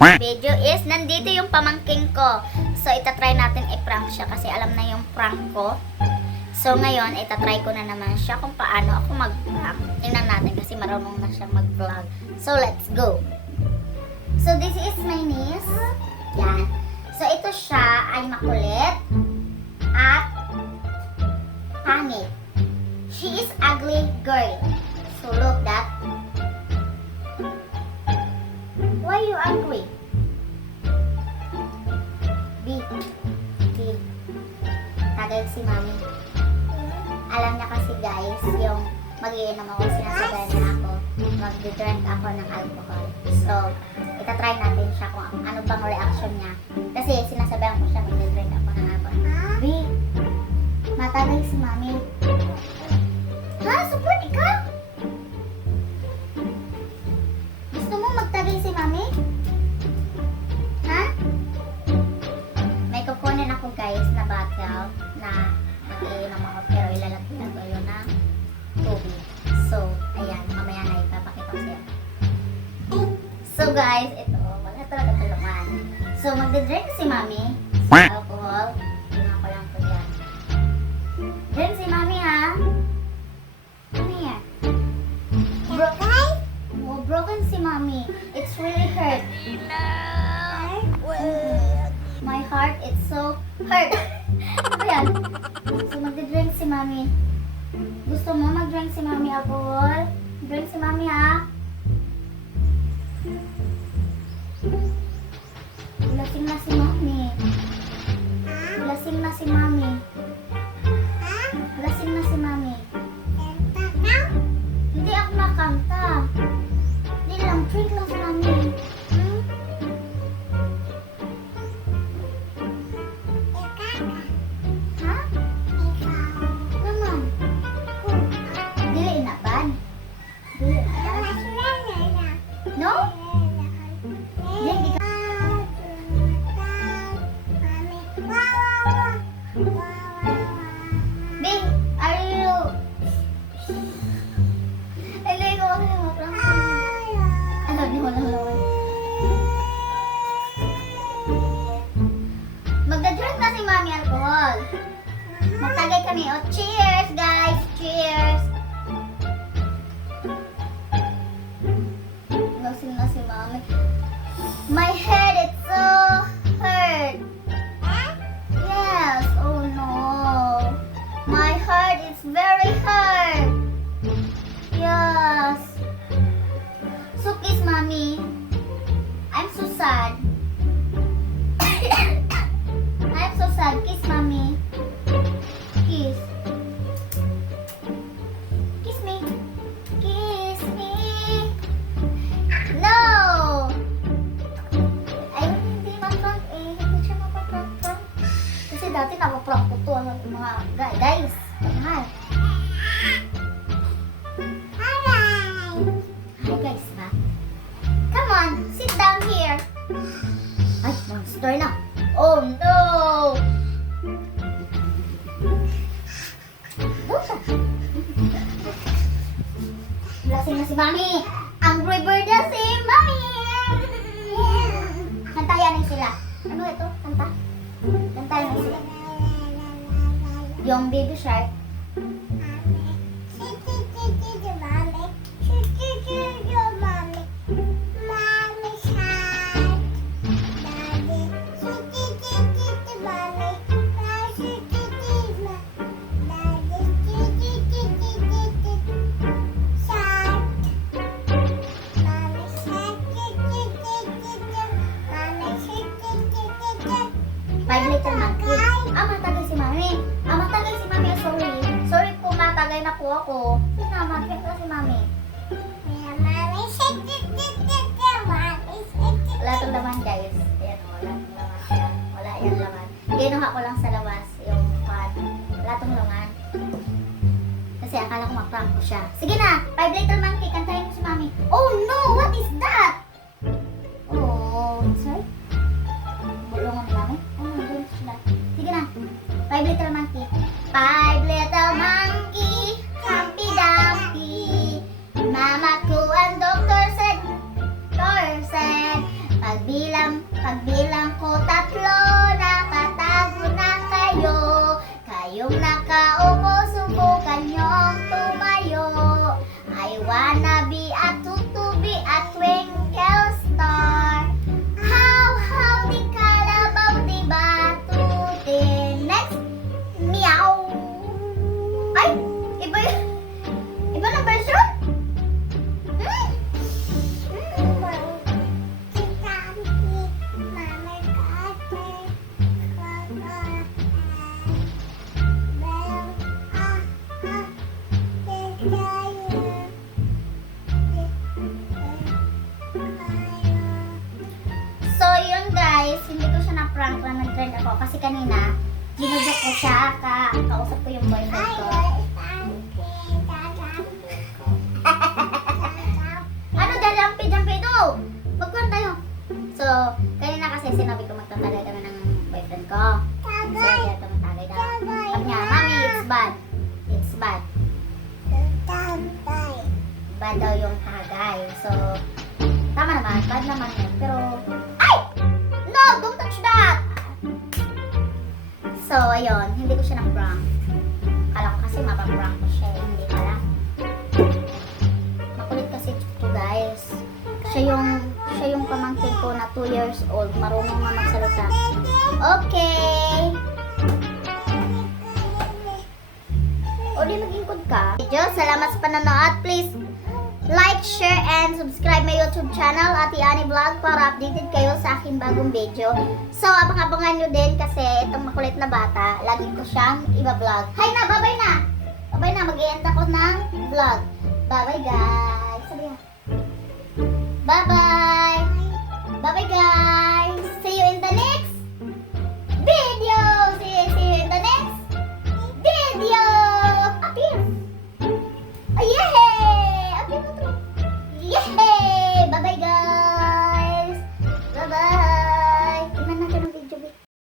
video is nandito yung pamangking ko. So, itatry natin i-prank siya kasi alam na yung prank ko. So, ngayon, itatry ko na naman siya kung paano ako mag-prank. Tingnan natin kasi marunong na siya mag-vlog. So, let's go. So, this is my niece. Yan. So, ito siya ay makulit at pangit. She is ugly girl. So, look that. Why you angry? B. Tagay si mami. Alam niya kasi guys, yung mag-iinom ako, sinasabayan niya ako, mag-drink ako ng alcohol. So, itatry natin siya kung ano bang reaction niya. Kasi sinasabayan ko siya, mag-drink ako ng alcohol. B. Matagay si mami. Ha? Support ikaw? Gusto mo magtagay si mami? Ha? May kukunin ako guys na bottle na mag-iinom ako pero ilalagyan ko yun ng tubig. So, ayan, mamaya na ipapakita ko sa'yo. So guys, ito, wala talaga tulungan. So, magdidrink si mami sa alcohol. Tingnan ko lang po yan. Drink si mami ha. Come here. Broken? Oh, broken si mami. It's really hurt. My heart, it's so hurt. Ano yan? So, magdidrink si mami. Gusto mo mag-drink si mami alcohol? Drink si mami ha. Lasing na si mami. Lasing na si mami. Lasing na si mami. Hindi ako makanta. Hindi lang, drink lang si mami. Ha? Naman. Dili na ban? Dili na ban? No? Dili ka. Bing, are you... Alay ko kasi maprank. Ano, di mo lang naman. Magdadrink na si mami alcohol. Magtagay kami. Oh, cheers guys! Cheers! Lasing na si mami. My head is so hurt. Yes. Oh no. My heart is very hurt. Yes. So kiss mommy. I'm so sad. I'm so sad. Kiss mommy. Kiss. Kiss me. Kiss me. No. Ay, hindi maprank eh. Hindi siya mapaprank. Kasi dati napaprank ko to ang mga guys. Mahal. Hi guys, ha? Come on, sit down here. Ay, monster na. Oh no! Lasing na si mami. Angry bird na si mami. Kantayan sila. Ano ito? Kanta? Kantayan sila. Yung baby shark. Five little monkey. Matagay si mami. Matagay si mami. Sorry. Sorry po, matagay na po ako. Matagay na si mami. Wala itong laman guys. Ayan, wala itong laman yan. Wala yan laman. Ginuha ko lang sa labas yung pad. Wala itong laman. Kasi akala ko mag-prank ko siya. Sige na, Five Little Monkey, kantahin mo si mami. Oh no, what is that? Oh, sorry. Bulungan ni mami. Oh no, don't touch that. Sige na, Five Little Monkey. Five little monkey, Humpty Dumpty. Mama ko ang doctor said, pagbilang Pagbilang ko 3, nakatago na kayo. Kayong nakaupo, subukan niyong tumayo. I wanna be a tutubi, a twinkle star. How di kalabaw, di batutin. Next, meow. Ay, iba yun. Iba na version? So, yun guys, hindi ko siya na-prank lang nag-trend ako kasi kanina, ginudyak ko siya, kausap ko yung boyfriend ko. Ano, jampi ito? Magkuhan tayo. So, kanina kasi sinabi ko magtatagay kami ng boyfriend ko. So, kaya tumatagay daw. Sabi niya, Mami, it's bad. It's bad. Bad daw yung tagay. So, tama naman, bad naman yun. Pero, ay! No, don't touch that! So, ayun, hindi ko siya na-prank. Kala ko kasi mapaprank ko siya, hindi pala. Makulit kasi ito guys. Siya yung pamangkin ko na 2 years old, marunong na magsalita. Okay! O di magingkod ka. Diyos, salamat sa panonood. Please, like, share, and subscribe my YouTube channel, Ate Annie Vlog, para updated kayo sa aking bagong video. So, abang-abangan nyo din kasi itong makulit na bata, lagi ko siyang iba-vlog. Hi na, bye-bye na! Bye-bye na, mag-i-end ako ng vlog. Bye-bye guys!